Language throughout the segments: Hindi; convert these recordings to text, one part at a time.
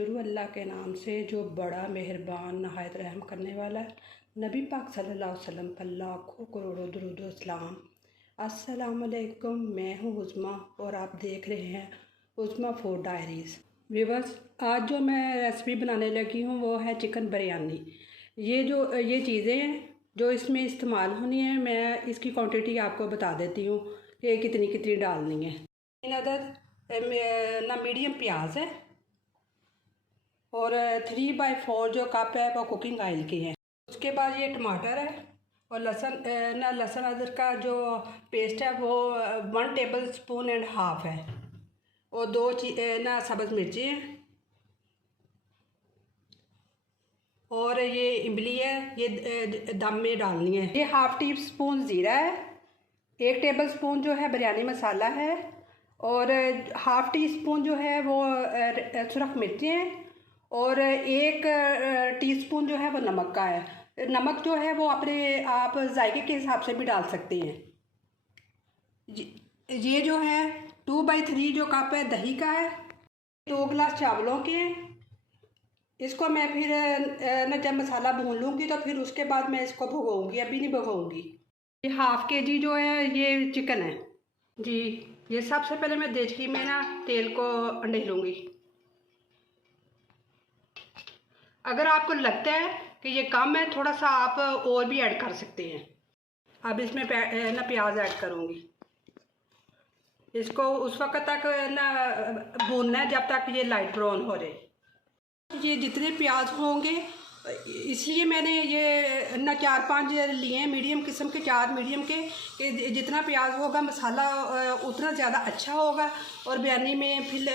शुरू अल्लाह के नाम से जो बड़ा मेहरबान नहायत रहम करने वाला है। नबी पाक सल्लल्लाहु अलैहि वसल्लम पर लाखों करोड़ों दुरूद व सलाम। अस्सलाम वालेकुम, मैं हूँ उज़्मा और आप देख रहे हैं उज़्मा फूड डायरीज़। व्यूअर्स, आज जो मैं रेसिपी बनाने लगी हूँ वो है चिकन बिरयानी। ये चीज़ें हैं जो इसमें इस्तेमाल होनी है। मैं इसकी क्वांटिटी आपको बता देती हूँ कि कितनी कितनी डालनी है। 3 अदद मीडियम प्याज है और 3/4 जो कप है वो कुकिंग ऑयल की है। उसके बाद ये टमाटर है और लहसुन अदरक का जो पेस्ट है वो 1 टेबल स्पून एंड हाफ है और 2 सब्ज़ मिर्ची हैं और ये इमली है, ये दम में डालनी है। ये हाफ टी स्पून ज़ीरा है, 1 टेबल स्पून जो है बिरयानी मसाला है और हाफ टी स्पून जो है वो सुरख मिर्ची हैं और 1 टीस्पून जो है वो नमक का है। नमक जो है वो आप जायके के हिसाब से भी डाल सकते हैं। ये जो है 2/3 जो कप है दही का है, 2 गिलास चावलों के हैं। इसको मैं फिर जब मसाला भून लूँगी तो फिर उसके बाद मैं इसको भगोऊँगी, अभी नहीं भगोऊँगी। ये हाफ केजी जो है ये चिकन है जी। ये सबसे पहले मैं देचकी में तेल को अंडेलूँगी। अगर आपको लगता है कि ये कम है, थोड़ा सा आप और भी ऐड कर सकते हैं। अब इसमें प्याज ऐड करूँगी। इसको उस वक्त तक भूनना है जब तक ये लाइट ब्राउन हो जाए। ये जितने प्याज होंगे इसलिए मैंने ये 4-5 लिए हैं मीडियम किस्म के, 4 मीडियम के, कि जितना प्याज होगा मसाला उतना ज़्यादा अच्छा होगा और बिरयानी में फिर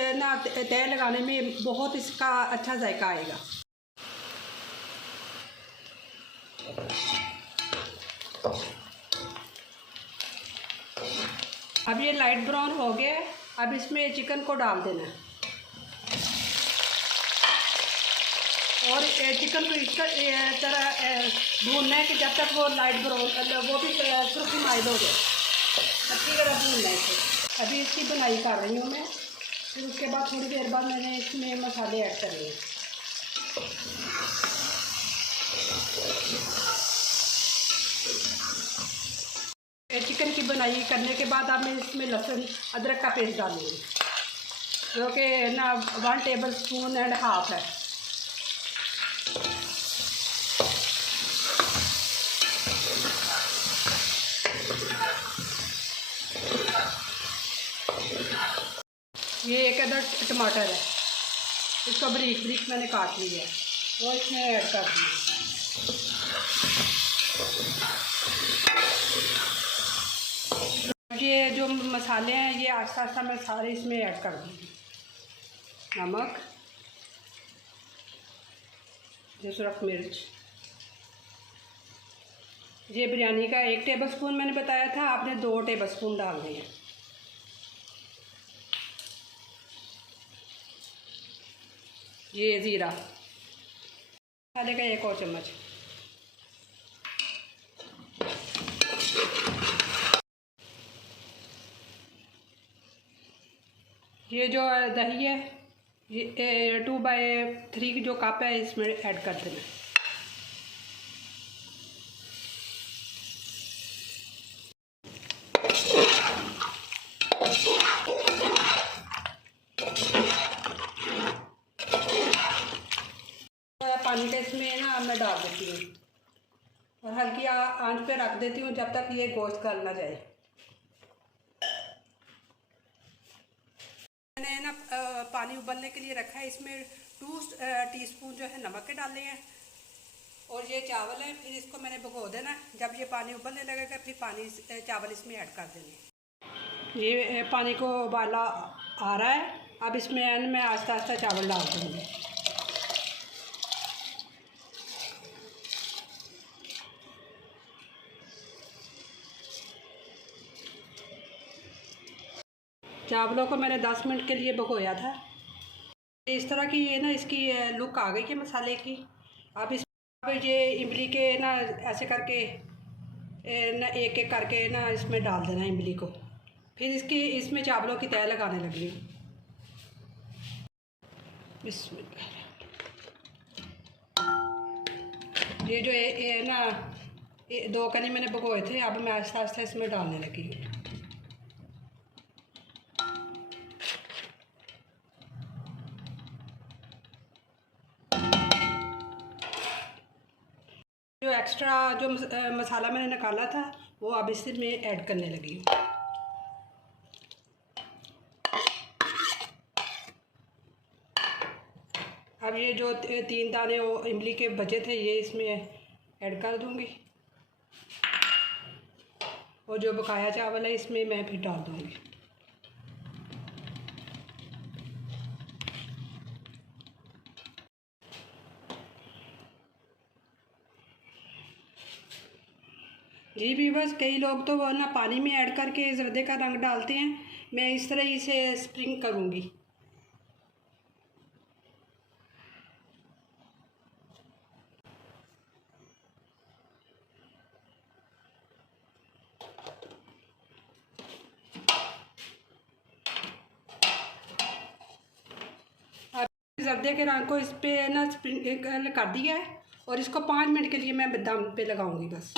तय लगाने में बहुत इसका अच्छा जायका आएगा। अब ये लाइट ब्राउन हो गया। अब इसमें चिकन को डाल देना है और चिकन को इस तरह भूनना है कि जब तक वो लाइट ब्राउन वो भी सुर्खी माइल हो जाए, अच्छी तरह भूनना है इसे। अभी इसकी बनाई कर रही हूँ मैं। फिर उसके बाद थोड़ी देर बाद मैंने इसमें मसाले ऐड कर लिए। चिकन की बनाई करने के बाद अब मैं इसमें लहसुन अदरक का पेस्ट डालूँगी जो कि 1 टेबल स्पून एंड हाफ है। ये 1 अदद टमाटर है, इसको बारीक मैंने काट लिया है वो इसमें ऐड कर दिया। ये जो मसाले हैं ये आस्ता आस्ता मैं सारे इसमें ऐड कर दूँगी। नमक, ये सुरख मिर्च, ये बिरयानी का 1 टेबल स्पून मैंने बताया था, आपने 2 टेबल स्पून डाल दिए। ये ज़ीरा, मसाले का 1 और चम्मच। ये जो दही है ये 2/3 जो कप है इसमें ऐड कर देना। पानी का इसमें मैं डाल देती हूँ और हल्की आंच पे रख देती हूँ जब तक ये गोश्त गल ना जाए। मैंने पानी उबलने के लिए रखा है। इसमें 2 टीस्पून जो है नमक के डाले हैं और ये चावल है। फिर इसको मैंने भिगो देना। जब ये पानी उबलने लगेगा फिर चावल इसमें ऐड कर देने। ये पानी को उबाला आ रहा है। अब इसमें मैं आस्ता आस्ता चावल डाल दूँगी। चावलों को मैंने 10 मिनट के लिए भिगोया था। इस तरह की इसकी लुक आ गई है मसाले की। अब ये इमली के ऐसे करके एक एक करके इसमें डाल देना इमली को। फिर इसमें चावलों की तह लगाने लगी। बिस्मिल्लाह। ये जो ये ना 2 कनी मैंने भिगोए थे, अब मैं आहिस्ता आहिस्ता इसमें डालने लगी। जो एक्स्ट्रा जो मसाला मैंने निकाला था वो अब इसमें ऐड करने लगी। अब ये जो 3 दाने इमली के बचे थे ये इसमें ऐड कर दूंगी, और जो बकाया चावल है इसमें मैं फिर डाल दूंगी। जी व्यूअर्स, कई लोग तो वो ना पानी में ऐड करके ज़र्दे का रंग डालते हैं, मैं इस तरह इसे स्प्रिंग करूँगी। अब ज़र्दे के रंग को इस पे ना स्प्रिंग कर दिया है, और इसको 5 मिनट के लिए मैं दम पे लगाऊंगी बस।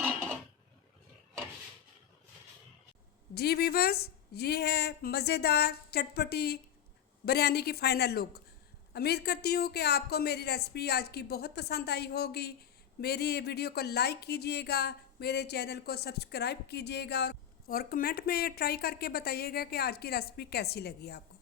जी व्यूअर्स, ये है मज़ेदार चटपटी बिरयानी की फ़ाइनल लुक। उम्मीद करती हूँ कि आपको मेरी रेसिपी आज की बहुत पसंद आई होगी। मेरी ये वीडियो को लाइक कीजिएगा, मेरे चैनल को सब्सक्राइब कीजिएगा, और कमेंट में ट्राई करके बताइएगा कि आज की रेसिपी कैसी लगी आपको।